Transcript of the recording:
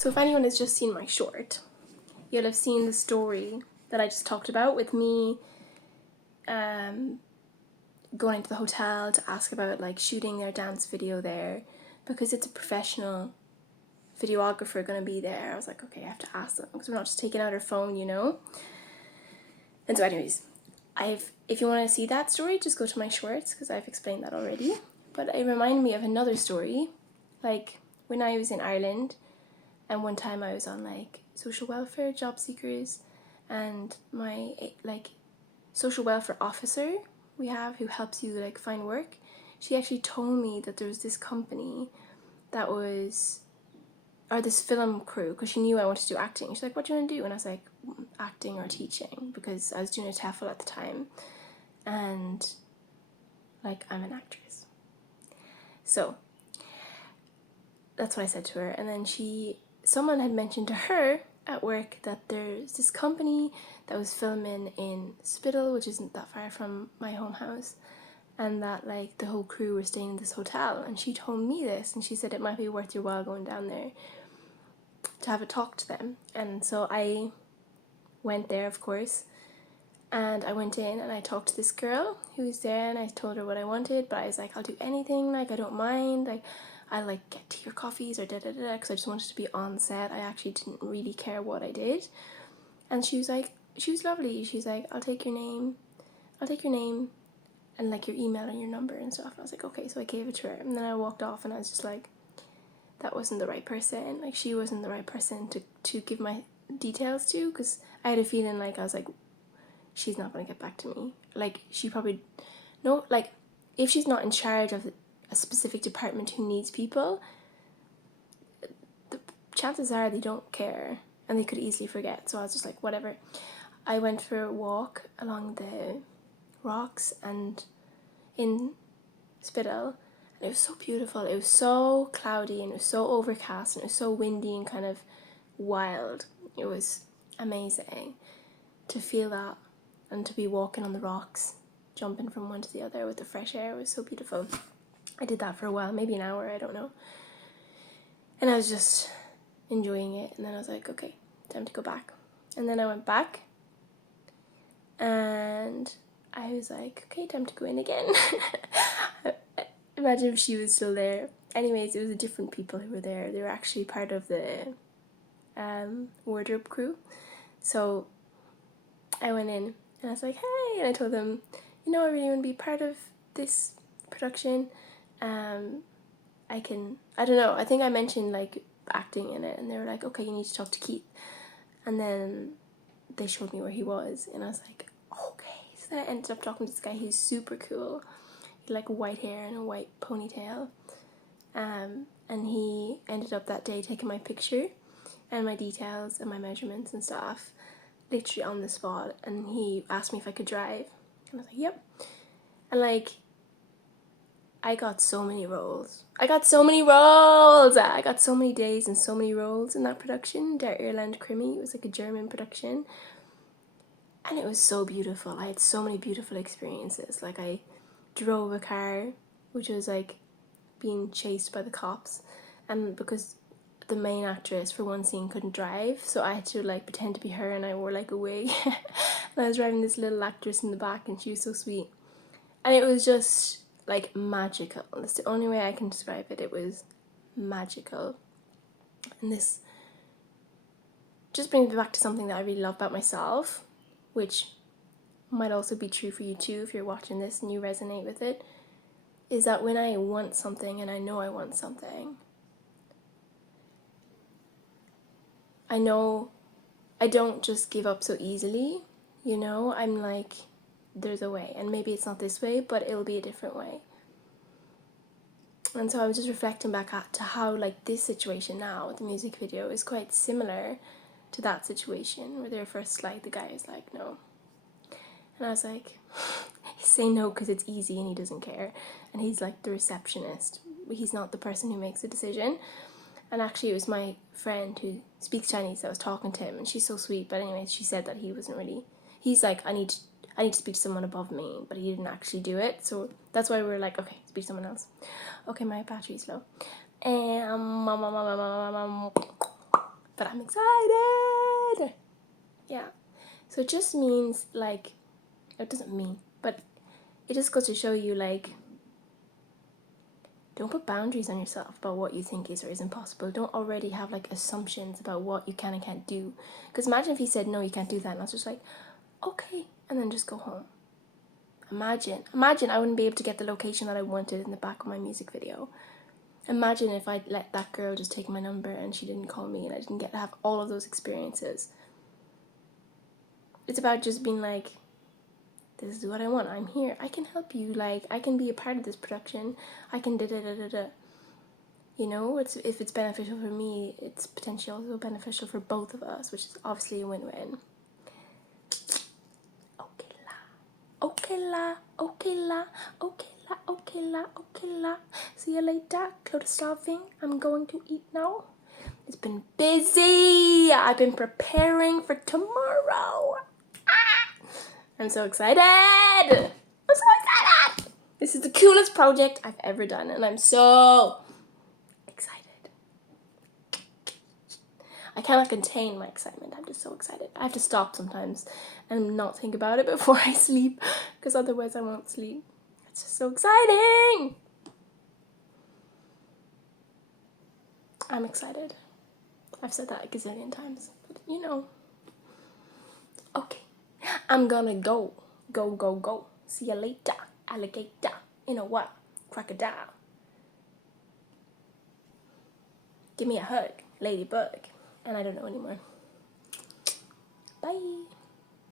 So if anyone has just seen my short, you'll have seen the story that I just talked about with me going into the hotel to ask about like shooting their dance video there, because it's a professional videographer going to be there. I was like, okay, I have to ask them because we're not just taking out our phone, you know. And so anyways, if you want to see that story, just go to my shorts because I've explained that already. But it reminded me of another story, like when I was in Ireland, and one time I was on like social welfare job seekers, and my like social welfare officer we have who helps you like find work, she actually told me that there was this company that was, or this film crew, because she knew I wanted to do acting. She's like, what do you want to do? And I was like, acting or teaching, because I was doing a TEFL at the time, and like I'm an actress. So that's what I said to her. And then someone had mentioned to her at work that there's this company that was filming in Spittal, which isn't that far from my home house, and that like the whole crew were staying in this hotel. And she told me this, and she said it might be worth your while going down there to have a talk to them. And so I went there, of course, and I went in and I talked to this girl who was there, and I told her what I wanted, but I was like, I'll do anything, like I don't mind, like I like get tea or coffees or da-da-da-da, because I just wanted to be on set. I actually didn't really care what I did. And she was lovely. She's like, I'll take your name and like your email and your number and stuff. And I was like, okay. So I gave it to her, and then I walked off, and I was just like, that wasn't the right person. Like she wasn't the right person to give my details to, because I had a feeling like I was like, she's not going to get back to me. Like she probably, no, like if she's not in charge of a specific department who needs people, the chances are they don't care, and they could easily forget. So I was just like, whatever. I went for a walk along the rocks and in Spittal, and it was so beautiful. It was so cloudy, and it was so overcast, and it was so windy and kind of wild. It was amazing to feel that, and to be walking on the rocks, jumping from one to the other with the fresh air. It was so beautiful. I did that for a while, maybe an hour, I don't know. And I was just enjoying it, and then I was like, okay, time to go back. And then I went back, and I was like, okay, time to go in again. Imagine if she was still there. Anyways, it was different people who were there. They were actually part of the wardrobe crew. So I went in, and I was like, hey, and I told them, you know, I really want to be part of this production. I don't know, I think I mentioned like acting in it, and they were like, okay, you need to talk to Keith. And then they showed me where he was, and I was like, okay. So then I ended up talking to this guy who's super cool. He had like white hair and a white ponytail. And he ended up that day taking my picture and my details and my measurements and stuff, literally on the spot. And he asked me if I could drive, and I was like, yep. And like, I got so many roles. I got so many days and so many roles in that production, Der Irland Krimi. It was like a German production. And it was so beautiful. I had so many beautiful experiences. Like I drove a car, which was like being chased by the cops. And because the main actress for one scene couldn't drive, so I had to like pretend to be her, and I wore like a wig. And I was driving this little actress in the back, and she was so sweet. And it was just like magical. That's the only way I can describe it. It was magical. And this just brings me back to something that I really love about myself, which might also be true for you too if you're watching this and you resonate with it, is that when I want something and I know I want something, I know I don't just give up so easily, you know? I'm like, there's a way, and maybe it's not this way, but it'll be a different way. And so I was just reflecting back to how like this situation now, the music video, is quite similar to that situation where they're first like, the guy is like, no. And I was like, he's saying no because it's easy and he doesn't care. And he's like the receptionist. He's not the person who makes the decision. And actually it was my friend who speaks Chinese that was talking to him, and she's so sweet. But anyways, she said that he wasn't really, he's like, I need to speak to someone above me, but he didn't actually do it. So that's why we were like, okay, speak to someone else. Okay, my battery's low. but I'm excited. Yeah. So it just means like, it doesn't mean, but it just goes to show you like, don't put boundaries on yourself about what you think is or isn't possible. Don't already have like assumptions about what you can and can't do. Because imagine if he said, no, you can't do that. And I was just like, okay. And then just go home. Imagine I wouldn't be able to get the location that I wanted in the back of my music video. Imagine if I'd let that girl just take my number and she didn't call me and I didn't get to have all of those experiences. It's about just being like, this is what I want. I'm here. I can help you. Like, I can be a part of this production. I can da-da-da-da-da. You know, if it's beneficial for me, it's potentially also beneficial for both of us, which is obviously a win-win. Okay la. Okay la. Okay la. Okay la. Okay la. Okay la. See you later. Close to starving. I'm going to eat now. It's been busy. I've been preparing for tomorrow. I'm so excited. I'm so excited. This is the coolest project I've ever done, and I'm so excited. I cannot contain my excitement. I'm just so excited. I have to stop sometimes and not think about it before I sleep, because otherwise I won't sleep. It's just so exciting. I'm excited. I've said that a gazillion times, but you know. Okay, I'm gonna go. Go, go, go. See you later, alligator. You know what? Crocodile. Give me a hug, ladybug. And I don't know anymore. Bye.